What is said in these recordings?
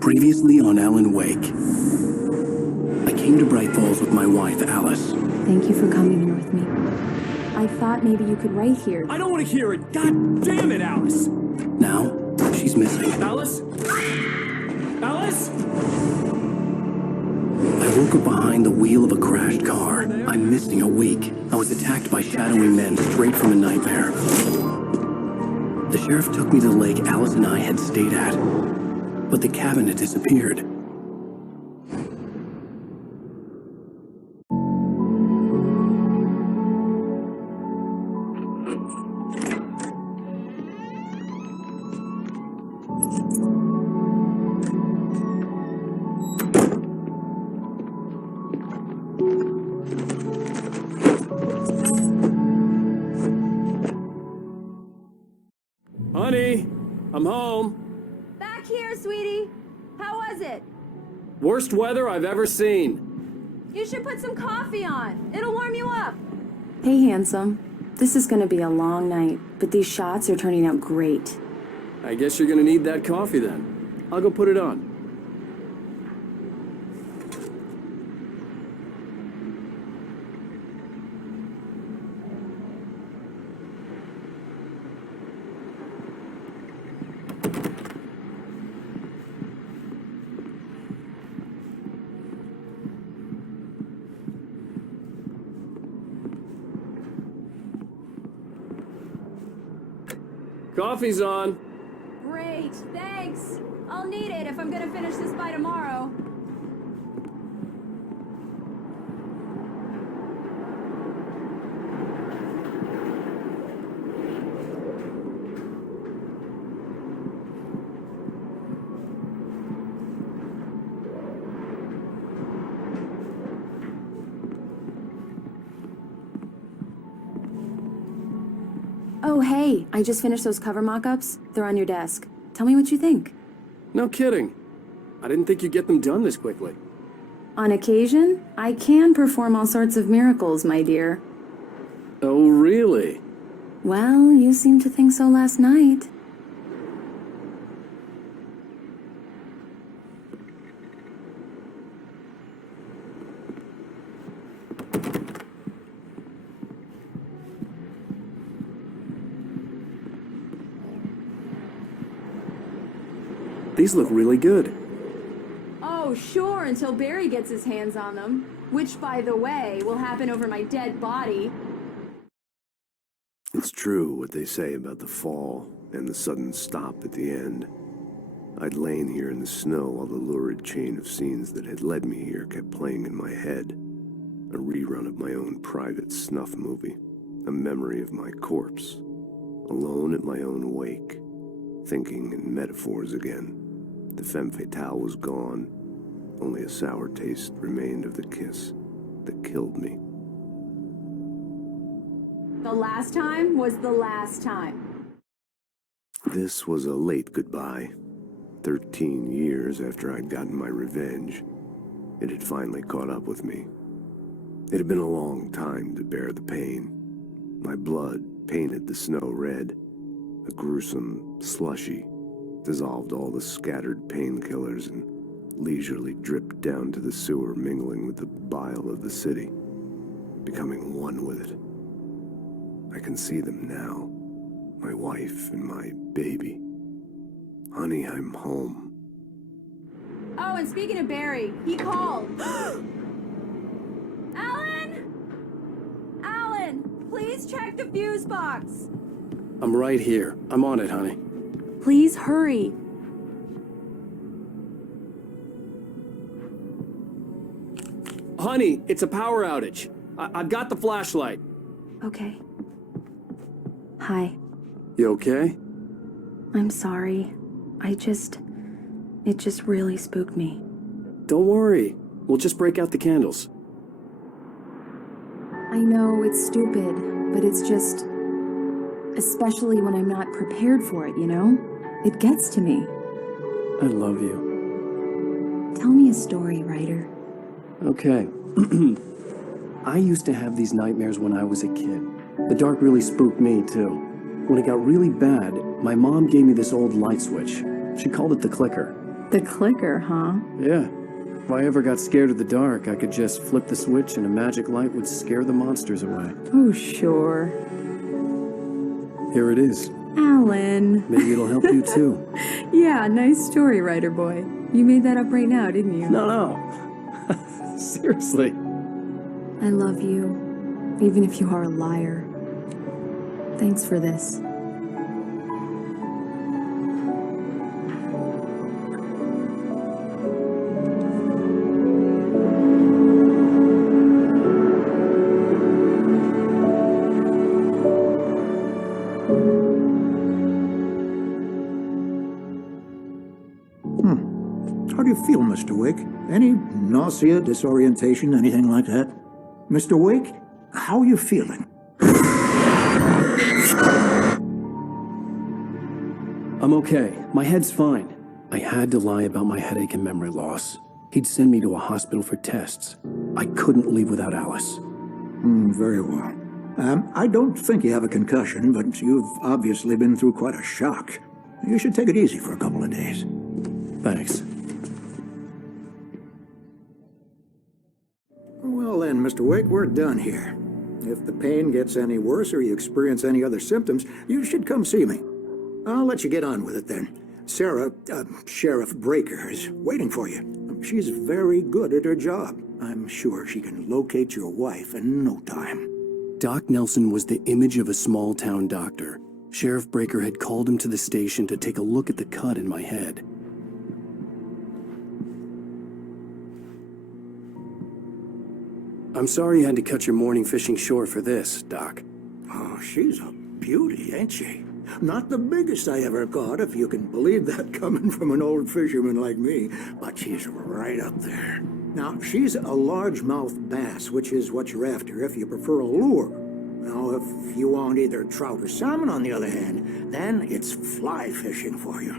Previously on Alan Wake. I came to Bright Falls with my wife, Alice. Thank you for coming here with me. I thought maybe you could write here. I don't want to hear it! God damn it, Alice! Now, she's missing. Alice? Alice? I woke up behind the wheel of a crashed car. I'm missing a week. I was attacked by shadowy men straight from a nightmare. The sheriff took me to the lake Alice and I had stayed at. But the cabin had disappeared. Honey, I'm home. Back here, sweetie. How was it? Worst weather I've ever seen. You should put some coffee on. It'll warm you up. Hey, handsome. This is gonna be a long night, but these shots are turning out great. I guess you're gonna need that coffee then. I'll go put it on. Coffee's on. Great, thanks. I'll need it if I'm gonna finish this by tomorrow. Oh, hey, I just finished those cover mock-ups. They're on your desk. Tell me what you think. No kidding. I didn't think you'd get them done this quickly. On occasion, I can perform all sorts of miracles, my dear. Oh, really? Well, you seemed to think so last night. These look really good. Oh, sure, until Barry gets his hands on them. Which, by the way, will happen over my dead body. It's true what they say about the fall and the sudden stop at the end. I'd lain here in the snow while the lurid chain of scenes that had led me here kept playing in my head. A rerun of my own private snuff movie. A memory of my corpse. Alone at my own wake. Thinking in metaphors again. The femme fatale was gone. Only a sour taste remained of the kiss that killed me. The last time was the last time. This was a late goodbye. 13 years after I'd gotten my revenge, it had finally caught up with me. It had been a long time to bear the pain. My blood painted the snow red, a gruesome slushy, dissolved all the scattered painkillers and leisurely dripped down to the sewer, mingling with the bile of the city, becoming one with it. I can see them now, my wife and my baby. Honey, I'm home. Oh, and speaking of Barry, he called. Alan! Alan, please check the fuse box. I'm right here. I'm on it, honey. Please hurry. Honey, it's a power outage. I've got the flashlight. Okay. Hi. You okay? I'm sorry. It just really spooked me. Don't worry. We'll just break out the candles. I know it's stupid, but it's just... Especially when I'm not prepared for it, you know? It gets to me. I love you. Tell me a story, writer. Okay. I used to have these nightmares when I was a kid. The dark really spooked me, too. When it got really bad, my mom gave me this old light switch. She called it the clicker. The clicker, huh? Yeah. If I ever got scared of the dark, I could just flip the switch and a magic light would scare the monsters away. Oh, sure. Here it is. Alan. Maybe it'll help you too. Yeah, nice story, writer boy. You made that up right now, didn't you? No. Seriously. I love you, even if you are a liar. Thanks for this. How do you feel, Mr. Wake? Any nausea, disorientation, anything like that? Mr. Wake, how are you feeling? I'm okay. My head's fine. I had to lie about my headache and memory loss. He'd send me to a hospital for tests. I couldn't leave without Alice. Very well. I don't think you have a concussion, but you've obviously been through quite a shock. You should take it easy for a couple of days. Thanks. Well then, Mr. Wake, we're done here. If the pain gets any worse or you experience any other symptoms, you should come see me. I'll let you get on with it then. Sarah, Sheriff Breaker, is waiting for you. She's very good at her job. I'm sure she can locate your wife in no time. Doc Nelson was the image of a small-town doctor. Sheriff Breaker had called him to the station to take a look at the cut in my head. I'm sorry you had to cut your morning fishing short for this, Doc. Oh, she's a beauty, ain't she? Not the biggest I ever caught, if you can believe that coming from an old fisherman like me, but she's right up there. Now, she's a largemouth bass, which is what you're after if you prefer a lure. Now, if you want either trout or salmon, on the other hand, then it's fly fishing for you.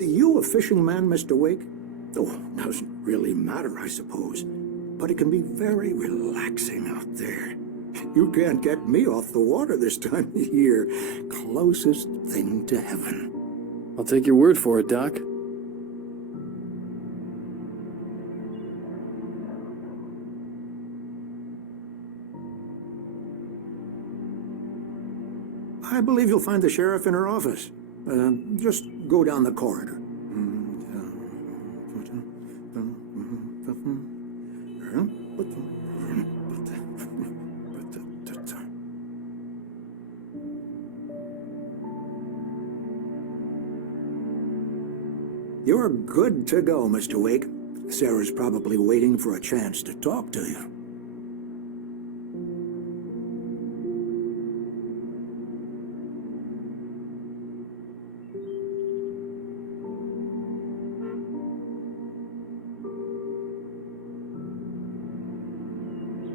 You a fishing man, Mr. Wake? Oh, doesn't really matter, I suppose. But it can be very relaxing out there. You can't get me off the water this time of year. Closest thing to heaven. I'll take your word for it, Doc. I believe you'll find the sheriff in her office. Just go down the corridor. You're good to go, Mr. Wake. Sarah's probably waiting for a chance to talk to you.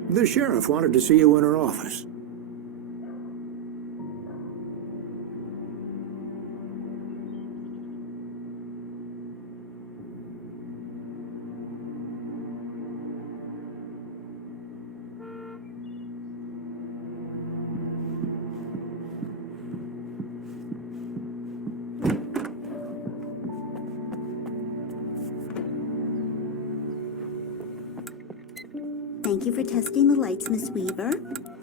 The sheriff wanted to see you in her office. Thank you for testing the lights, Miss Weaver.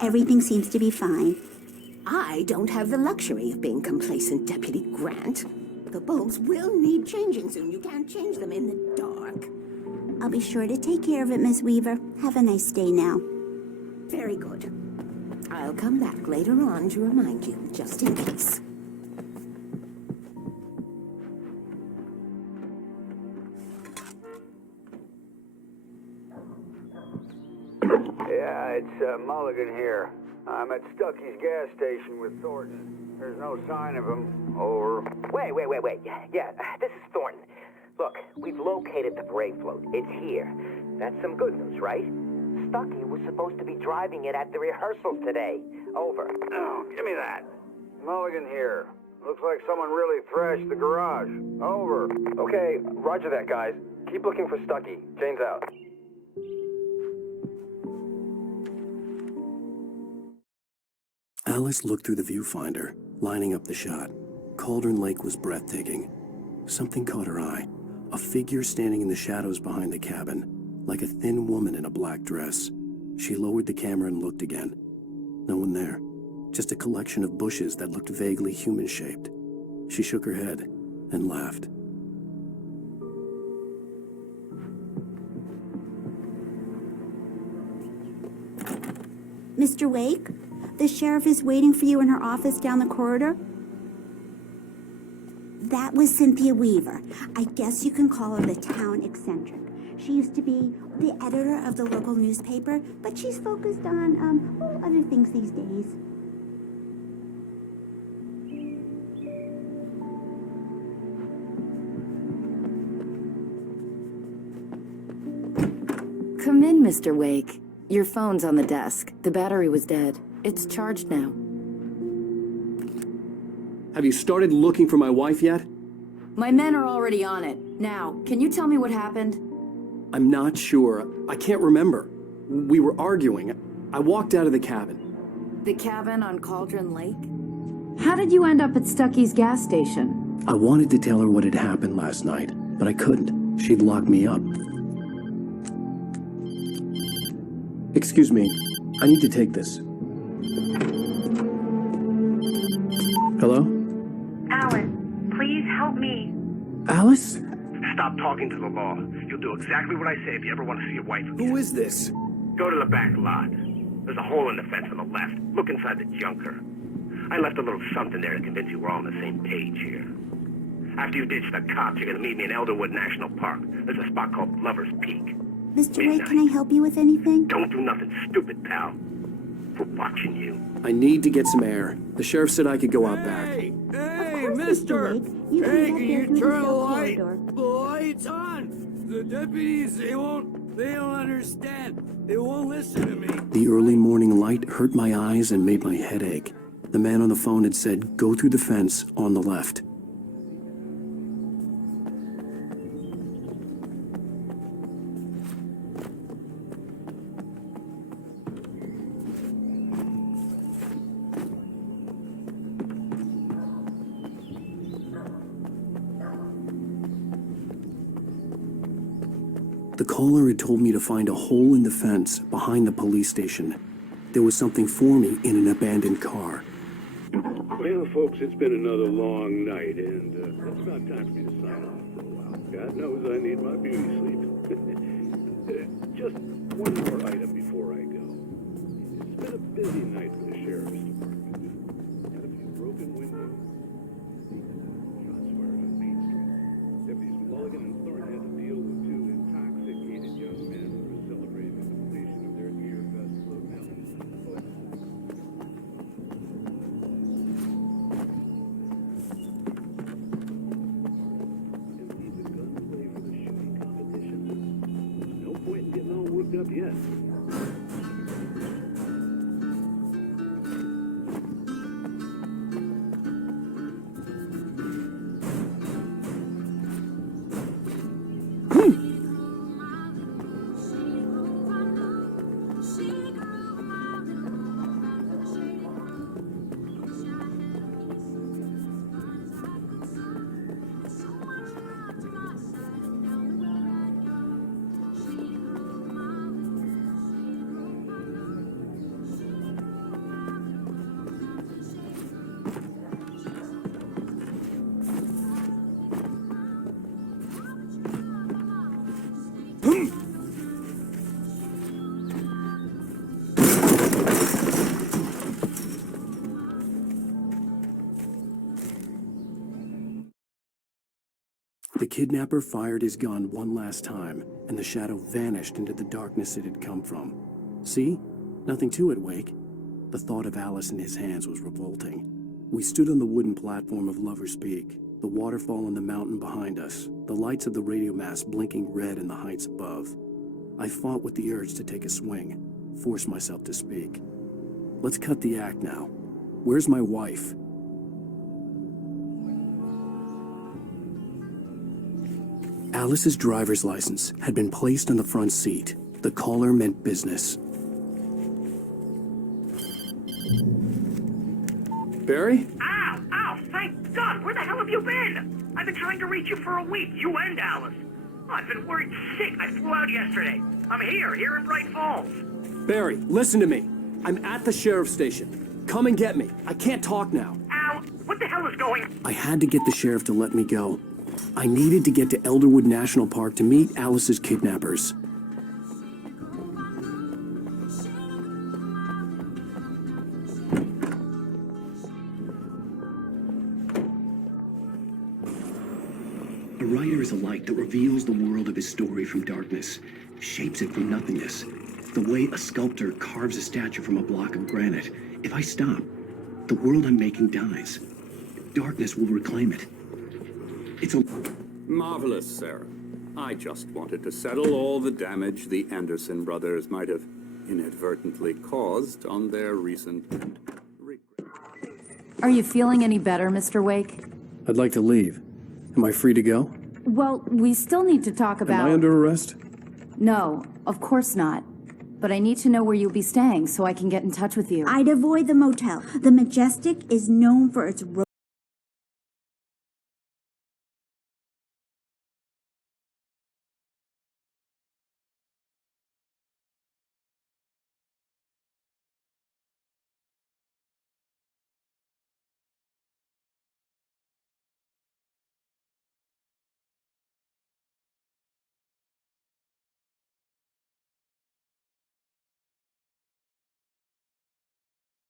Everything seems to be fine. I don't have the luxury of being complacent, Deputy Grant. The bulbs will need changing soon. You can't change them in the dark. I'll be sure to take care of it, Miss Weaver. Have a nice day now. Very good. I'll come back later on to remind you, just in case. Yeah, it's Mulligan here. I'm at Stucky's gas station with Thornton. There's no sign of him. Over. Wait. Yeah, this is Thornton. Look, we've located the brake float. It's here. That's some good news, right? Stucky was supposed to be driving it at the rehearsals today. Over. Oh, give me that. Mulligan here. Looks like someone really thrashed the garage. Over. Okay, roger that, guys. Keep looking for Stucky. Jane's out. Alice looked through the viewfinder, lining up the shot. Cauldron Lake was breathtaking. Something caught her eye. A figure standing in the shadows behind the cabin, like a thin woman in a black dress. She lowered the camera and looked again. No one there. Just a collection of bushes that looked vaguely human-shaped. She shook her head and laughed. Mr. Wake, the sheriff is waiting for you in her office down the corridor. That was Cynthia Weaver. I guess you can call her the town eccentric. She used to be the editor of the local newspaper, but she's focused on, other things these days. Come in, Mr. Wake. Your phone's on the desk. The battery was dead. It's charged now. Have you started looking for my wife yet? My men are already on it. Now, can you tell me what happened? I'm not sure. I can't remember. We were arguing. I walked out of the cabin. The cabin on Cauldron Lake? How did you end up at Stucky's gas station? I wanted to tell her what had happened last night, but I couldn't. She'd lock me up. Excuse me. I need to take this. Hello? Alan, please help me. Alice? Stop talking to the law. You'll do exactly what I say if you ever want to see your wife again. Who is this? Go to the back lot. There's a hole in the fence on the left. Look inside the junker. I left a little something there to convince you we're all on the same page here. After you ditch the cops, you're gonna meet me in Elderwood National Park. There's a spot called Lover's Peak. Mr. Wake, can I help you with anything? Don't do nothing stupid, pal. We're watching you. I need to get some air. The sheriff said I could go out back. Hey, mister! Hey, can you turn the light? The light's on! The deputies, they don't understand. They won't listen to me. The early morning light hurt my eyes and made my head ache. The man on the phone had said, "Go through the fence on the left." The caller had told me to find a hole in the fence behind the police station. There was something for me in an abandoned car. Well, folks, it's been another long night, and it's about time for me to sign off for a while. God knows I need my beauty sleep. Just one more item before I go. It's been a busy night for the sheriff's department. Had a few broken windows. Shots fired on Main Street. Deputies Mulligan and Thorne had to deal with two intoxicated young men who were celebrating the completion of their year festival of melons. Up yet. The kidnapper fired his gun one last time, and the shadow vanished into the darkness it had come from. See? Nothing to it, Wake. The thought of Alice in his hands was revolting. We stood on the wooden platform of Lover's Peak, the waterfall on the mountain behind us, the lights of the radio mast blinking red in the heights above. I fought with the urge to take a swing, force myself to speak. Let's cut the act now. Where's my wife? Alice's driver's license had been placed on the front seat. The caller meant business. Barry? Ow! Ow! Thank God! Where the hell have you been? I've been trying to reach you for a week, you and Alice. I've been worried sick. I flew out yesterday. I'm here in Bright Falls. Barry, listen to me. I'm at the sheriff's station. Come and get me. I can't talk now. Al, what the hell is going... I had to get the sheriff to let me go. I needed to get to Elderwood National Park to meet Alice's kidnappers. A writer is a light that reveals the world of his story from darkness, shapes it from nothingness. The way a sculptor carves a statue from a block of granite. If I stop, the world I'm making dies. Darkness will reclaim it. It's a... Marvelous, Sarah. I just wanted to settle all the damage the Anderson brothers might have inadvertently caused on their recent... Are you feeling any better, Mr. Wake? I'd like to leave. Am I free to go? Well, we still need to talk about... Am I under arrest? No, of course not. But I need to know where you'll be staying so I can get in touch with you. I'd avoid the motel. The Majestic is known for its